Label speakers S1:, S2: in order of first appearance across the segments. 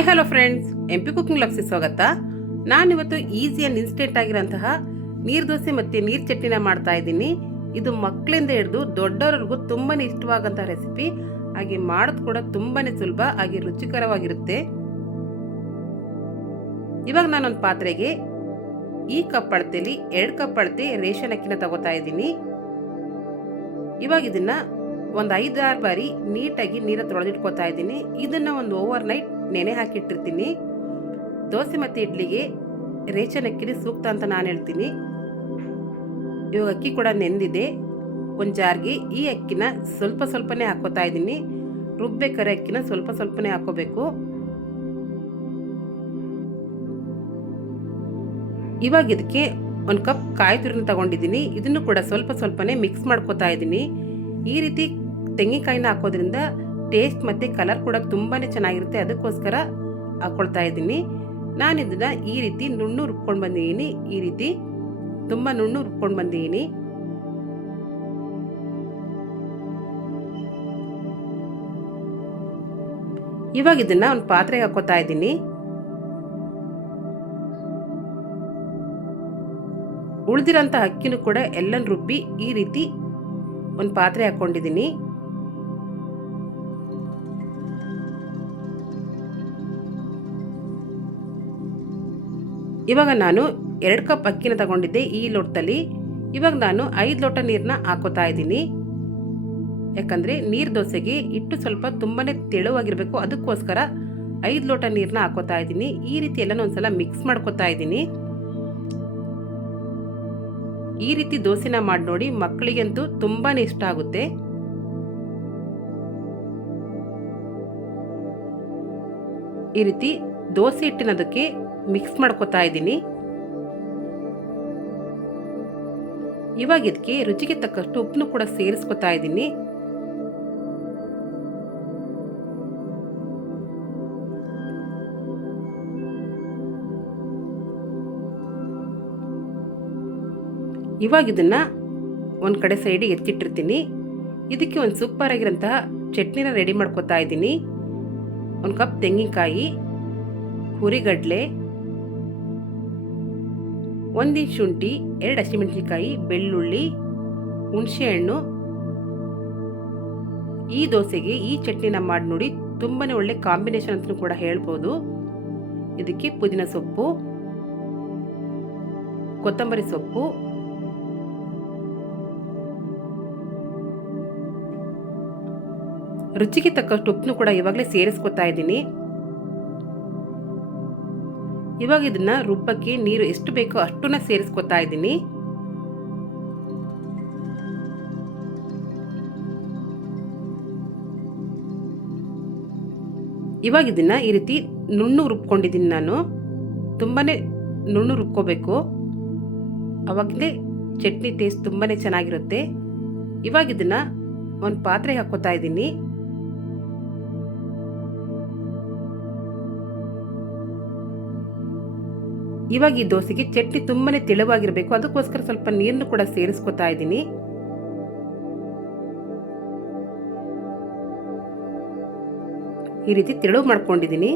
S1: Hi, hello friends. M P cooking Laxmi ಸ್ವಾಗತ. ನಾನಿವತ್ತು easy and instant ಆಗಿರೋಂತಹ ನೀರು ದೋಸೆ ಮತ್ತು ನೀರು ಚಟ್ನಿನ ಮಾಡ್ತಾ ಇದ್ದೀನಿ. ಇದು ಮಕ್ಕಳಿಂದ ಹಿಡಿದು ದೊಡ್ಡವ್ರಿಗೂ ತುಂಬಾ ಇಷ್ಟವಾಗಂತಹ ರೆಸಿಪಿ ಹಾಗೆ ಮಾಡೋದು ಕೂಡ ತುಂಬಾ ಸುಲಭ, ಹಾಗೆ ರುಚಿಕರವಾಗಿರುತ್ತೆ. ಇವಾಗ ನಾನೊಂದು ಪಾತ್ರೆಗೆ ಈ ಕಪ್ ಅಳತೆಯಲ್ಲಿ ಎರಡು ಕಪ್ ಅಳತೆ ರೇಷನ್ ಅಕ್ಕಿನ ತಗೋತಾ ಇದ್ದೀನಿ. ಇವಾಗ ಇದನ್ನು ಒಂದು ಐದಾರು ಬಾರಿ ನೀಟಾಗಿ ನೀರ ತೊಳೆದಿಟ್ಕೋತಾ ಇದ್ದೀನಿ. ಇದನ್ನು ಒಂದು ಓವರ್ ನೈಟ್ ನೆನೆ ಹಾಕಿಟ್ಟಿರ್ತೀನಿ. ದೋಸೆ ಮತ್ತು ಇಡ್ಲಿಗೆ ರೇಷನ್ ಅಕ್ಕಿಲಿ ಸೂಕ್ತ ಅಂತ ನಾನು ಹೇಳ್ತೀನಿ. ಇವಾಗ ಅಕ್ಕಿ ಕೂಡ ನೆಂದಿದೆ. ಒಂದು ಜಾರ್ಗೆ ಈ ಅಕ್ಕಿನ ಸ್ವಲ್ಪ ಸ್ವಲ್ಪನೇ ಹಾಕೋತಾ ಇದ್ದೀನಿ. ರುಬ್ಬೇಕಾರೆ ಅಕ್ಕಿನ ಸ್ವಲ್ಪ ಸ್ವಲ್ಪನೇ ಹಾಕೋಬೇಕು. ಇವಾಗ ಇದಕ್ಕೆ ಒಂದು ಕಪ್ ಕಾಯಿ ತುರಿನ ತಗೊಂಡಿದ್ದೀನಿ. ಇದನ್ನು ಕೂಡ ಸ್ವಲ್ಪ ಸ್ವಲ್ಪನೇ ಮಿಕ್ಸ್ ಮಾಡ್ಕೋತಾ ಇದ್ದೀನಿ. ಈ ರೀತಿ ತೆಂಗಿನಕಾಯಿನ ಹಾಕೋದ್ರಿಂದ ಟೇಸ್ಟ್ ಮತ್ತು ಕಲರ್ ಕೂಡ ತುಂಬಾ ಚೆನ್ನಾಗಿರುತ್ತೆ. ಅದಕ್ಕೋಸ್ಕರ ಹಾಕ್ಕೊಳ್ತಾ ಇದ್ದೀನಿ. ನಾನು ಇದನ್ನು ಈ ರೀತಿ ನುಣ್ಣು ರುಬ್ಕೊಂಡು ಬಂದಿದ್ದೀನಿ. ಈ ರೀತಿ ತುಂಬ ನುಣ್ಣು ರುಬ್ಕೊಂಡು ಬಂದಿದ್ದೀನಿ. ಇವಾಗ ಇದನ್ನು ಒಂದು ಪಾತ್ರೆಗೆ ಹಾಕೋತಾ ಇದ್ದೀನಿ. ಉಳಿದಿರೋಂಥ ಅಕ್ಕಿನೂ ಕೂಡ ಎಲ್ಲನ ರುಬ್ಬಿ ಈ ರೀತಿ ಒಂದು ಪಾತ್ರೆ ಹಾಕ್ಕೊಂಡಿದ್ದೀನಿ ಇವಾಗ ನಾನು ಎರಡು ಕಪ್ ಅಕ್ಕಿನ ತಗೊಂಡಿದ್ದೆ ಈ ಲೋಟದಲ್ಲಿ. ಇವಾಗ ನಾನು ಐದು ಲೋಟ ನೀರನ್ನ ಹಾಕೋತಾ ಇದ್ದೀನಿ. ಯಾಕಂದರೆ ನೀರು ದೋಸೆಗೆ ಹಿಟ್ಟು ಸ್ವಲ್ಪ ತುಂಬಾ ತೆಳುವಾಗಿರಬೇಕು. ಅದಕ್ಕೋಸ್ಕರ ಐದು ಲೋಟ ನೀರನ್ನ ಹಾಕೋತಾ ಇದ್ದೀನಿ. ಈ ರೀತಿ ಎಲ್ಲನೂ ಒಂದ್ಸಲ ಮಿಕ್ಸ್ ಮಾಡ್ಕೋತಾ ಇದ್ದೀನಿ. ಈ ರೀತಿ ದೋಸೆನ ಮಾಡಿ ನೋಡಿ ಮಕ್ಕಳಿಗಂತೂ ತುಂಬಾ ಇಷ್ಟ ಆಗುತ್ತೆ. ಈ ರೀತಿ ದೋಸೆ ಹಿಟ್ಟಿನದಕ್ಕೆ ಮಿಕ್ಸ್ ಮಾಡ್ಕೋತಾ ಇದ್ದೀನಿ. ಇವಾಗ ಇದಕ್ಕೆ ರುಚಿಗೆ ತಕ್ಕಷ್ಟು ಉಪ್ಪನ್ನು ಕೂಡ ಸೇರಿಸ್ಕೊತಾ ಇದ್ದೀನಿ. ಇವಾಗ ಇದನ್ನ ಒಂದು ಕಡೆ ಸೈಡ್ ಎತ್ತಿಟ್ಟಿರ್ತೀನಿ. ಇದಕ್ಕೆ ಒಂದು ಸೂಪರ್ ಆಗಿರೋಂತಹ ಚಟ್ನಿನ ರೆಡಿ ಮಾಡ್ಕೊತಾ ಇದ್ದೀನಿ. ಒಂದು ಕಪ್ ತೆಂಗಿನಕಾಯಿ ಹುರಿಗಡಲೆ ಒಂದು ಶುಂಠಿ ಎರಡು ಹಸಿಮೆಣಸಿನ್ಕಾಯಿ ಬೆಳ್ಳುಳ್ಳಿ, ಹುಣಸೆಹಣ್ಣು. ಈ ದೋಸೆಗೆ ಈ ಚಟ್ನಿನ ಮಾಡಿ ನೋಡಿ ತುಂಬಾ ಒಳ್ಳೆ ಕಾಂಬಿನೇಷನ್ ಅಂತಲೂ ಕೂಡ ಹೇಳ್ಬೋದು. ಇದಕ್ಕೆ ಪುದೀನ ಸೊಪ್ಪು, ಕೊತ್ತಂಬರಿ ಸೊಪ್ಪು, ರುಚಿಗೆ ತಕ್ಕಷ್ಟು ಉಪ್ಪನ್ನು ಕೂಡ ಇವಾಗಲೇ ಸೇರಿಸ್ಕೊತಾ ಇದ್ದೀನಿ. ಇವಾಗ ಇದನ್ನ ರುಬ್ಬಕ್ಕೆ ನೀರು ಎಷ್ಟು ಬೇಕೋ ಅಷ್ಟನ್ನ ಸೇರಿಸ್ಕೊತಾ ಇದ್ದೀನಿ. ಇವಾಗ ಇದನ್ನ ಈ ರೀತಿ ನುಣ್ಣು ರುಬ್ಕೊಂಡಿದ್ದೀನಿ ನಾನು. ತುಂಬಾ ನುಣ್ಣು ರುಬ್ಕೋಬೇಕು. ಅವಾಗಲೇ ಚಟ್ನಿ ಟೇಸ್ಟ್ ತುಂಬಾ ಚೆನ್ನಾಗಿರುತ್ತೆ. ಇವಾಗ ಇದನ್ನ ಒಂದು ಪಾತ್ರೆಗೆ ಹಾಕೋತಾ ಇದ್ದೀನಿ. ಇವಾಗ ಈ ದೋಸೆಗೆ ಚಟ್ನಿ ತುಂಬಾನೇ ತೆಳುವಾಗಿರಬೇಕು. ಅದಕ್ಕೋಸ್ಕರ ಸ್ವಲ್ಪ ನೀರನ್ನು ಕೂಡ ಸೇರಿಸ್ಕೊತಾ ಇದ್ದೀನಿ. ಈ ರೀತಿ ತೆಳು ಮಾಡ್ಕೊಂಡಿದ್ದೀನಿ.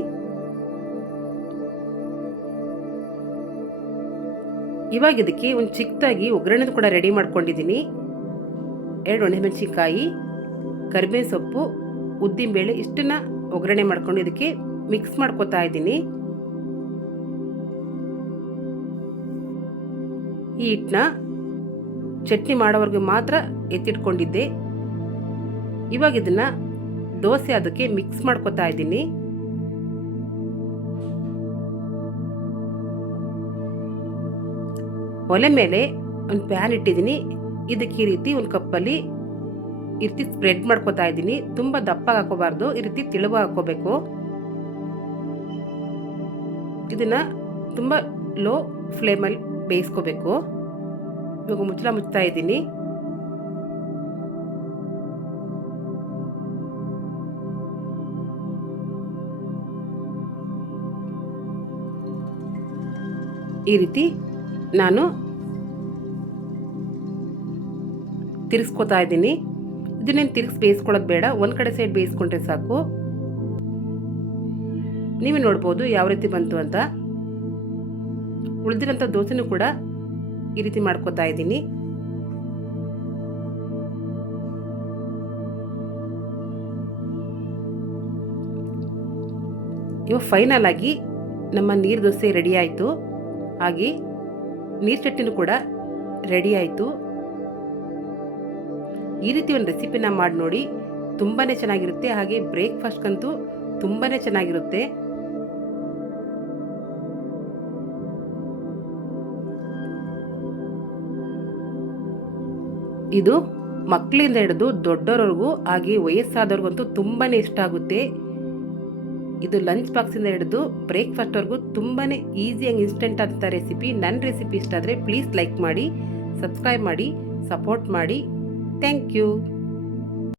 S1: ಇವಾಗ ಇದಕ್ಕೆ ಒಂದು ಚಿಕ್ಕದಾಗಿ ಒಗ್ಗರಣೆ ಕೂಡ ರೆಡಿ ಮಾಡ್ಕೊಂಡಿದ್ದೀನಿ. ಎರಡು ಒಣಮೆಣಸಿನ್ಕಾಯಿ, ಕರಿಬೇವಿನ ಸೊಪ್ಪು, ಉದ್ದಿನಬೇಳೆ ಇಷ್ಟನ್ನ ಒಗ್ಗರಣೆ ಮಾಡ್ಕೊಂಡು ಇದಕ್ಕೆ ಮಿಕ್ಸ್ ಮಾಡ್ಕೊತಾ ಇದ್ದೀನಿ. ಈ ಹಿಟ್ಟನ್ನ ಚಟ್ನಿ ಮಾಡೋವರೆಗೂ ಮಾತ್ರ ಎತ್ತಿಟ್ಕೊಂಡಿದ್ದೆ. ಇವಾಗ ಇದನ್ನ ದೋಸೆ ಅದಕ್ಕೆ ಮಿಕ್ಸ್ ಮಾಡ್ಕೊತಾ ಇದ್ದೀನಿ. ಒಲೆ ಮೇಲೆ ಒಂದು ಪ್ಯಾನ್ ಇಟ್ಟಿದ್ದೀನಿ. ಇದಕ್ಕೆ ಈ ರೀತಿ ಒಂದು ಕಪ್ಪಲ್ಲಿ ಈ ರೀತಿ ಸ್ಪ್ರೆಡ್ ಮಾಡ್ಕೊತಾ ಇದ್ದೀನಿ. ತುಂಬ ದಪ್ಪ ಹಾಕೋಬಾರ್ದು, ಈ ರೀತಿ ತಿಳುವ ಹಾಕೋಬೇಕು. ಇದನ್ನ ತುಂಬ ಲೋ ಫ್ಲೇಮಲ್ಲಿ ಬೇಯಿಸ್ಕೋಬೇಕು. ಇವಾಗ ಮುಚ್ಚಳ ಮುಚ್ತಾ ಇದ್ದೀನಿ. ಈ ರೀತಿ ನಾನು ತಿರ್ಸ್ಕೊತಾ ಇದ್ದೀನಿ. ಇದನ್ನೇನು ತಿರ್ಗಿಸಿ ಬೇಯಿಸ್ಕೊಳ್ಳೋದು ಬೇಡ. ಒಂದು ಕಡೆ ಸೈಡ್ ಬೇಯಿಸ್ಕೊಂಡ್ರೆ ಸಾಕು. ನೀವೇ ನೋಡ್ಬೋದು ಯಾವ ರೀತಿ ಬಂತು ಅಂತ. ಉಳಿದಿರೋಂಥ ದೋಸೆನೂ ಕೂಡ ಈ ರೀತಿ ಮಾಡ್ಕೊತಾ ಇದ್ದೀನಿ. ಇವಾಗ ಫೈನಲ್ ಆಗಿ ನಮ್ಮ ನೀರು ದೋಸೆ ರೆಡಿ ಆಯಿತು. ಹಾಗೆ ನೀರು ಚಟ್ನಿನೂ ಕೂಡ ರೆಡಿ ಆಯಿತು. ಈ ರೀತಿ ಒಂದು ರೆಸಿಪಿನ ಮಾಡಿ ನೋಡಿ ತುಂಬಾ ಚೆನ್ನಾಗಿರುತ್ತೆ. ಹಾಗೆ ಬ್ರೇಕ್ಫಾಸ್ಟ್ಗಂತೂ ತುಂಬಾ ಚೆನ್ನಾಗಿರುತ್ತೆ. ಇದು ಮಕ್ಕಳಿಂದ ಹಿಡಿದು ದೊಡ್ಡವರವರೆಗೂ ಹಾಗೆ ವಯಸ್ಸಾದವ್ರಿಗಂತೂ ತುಂಬಾ ಇಷ್ಟ ಆಗುತ್ತೆ. ಇದು ಲಂಚ್ ಬಾಕ್ಸಿಂದ ಹಿಡಿದು ಬ್ರೇಕ್ಫಾಸ್ಟ್ವರೆಗೂ ತುಂಬಾ ಈಸಿಯಾಗಿ ಇನ್ಸ್ಟೆಂಟ್ ಅಂತ ರೆಸಿಪಿ ನನ್ನ ರೆಸಿಪಿ ಇಷ್ಟ ಆದರೆ ಪ್ಲೀಸ್ ಲೈಕ್ ಮಾಡಿ ಸಬ್ಸ್ಕ್ರೈಬ್ ಮಾಡಿ ಸಪೋರ್ಟ್ ಮಾಡಿ. Thank you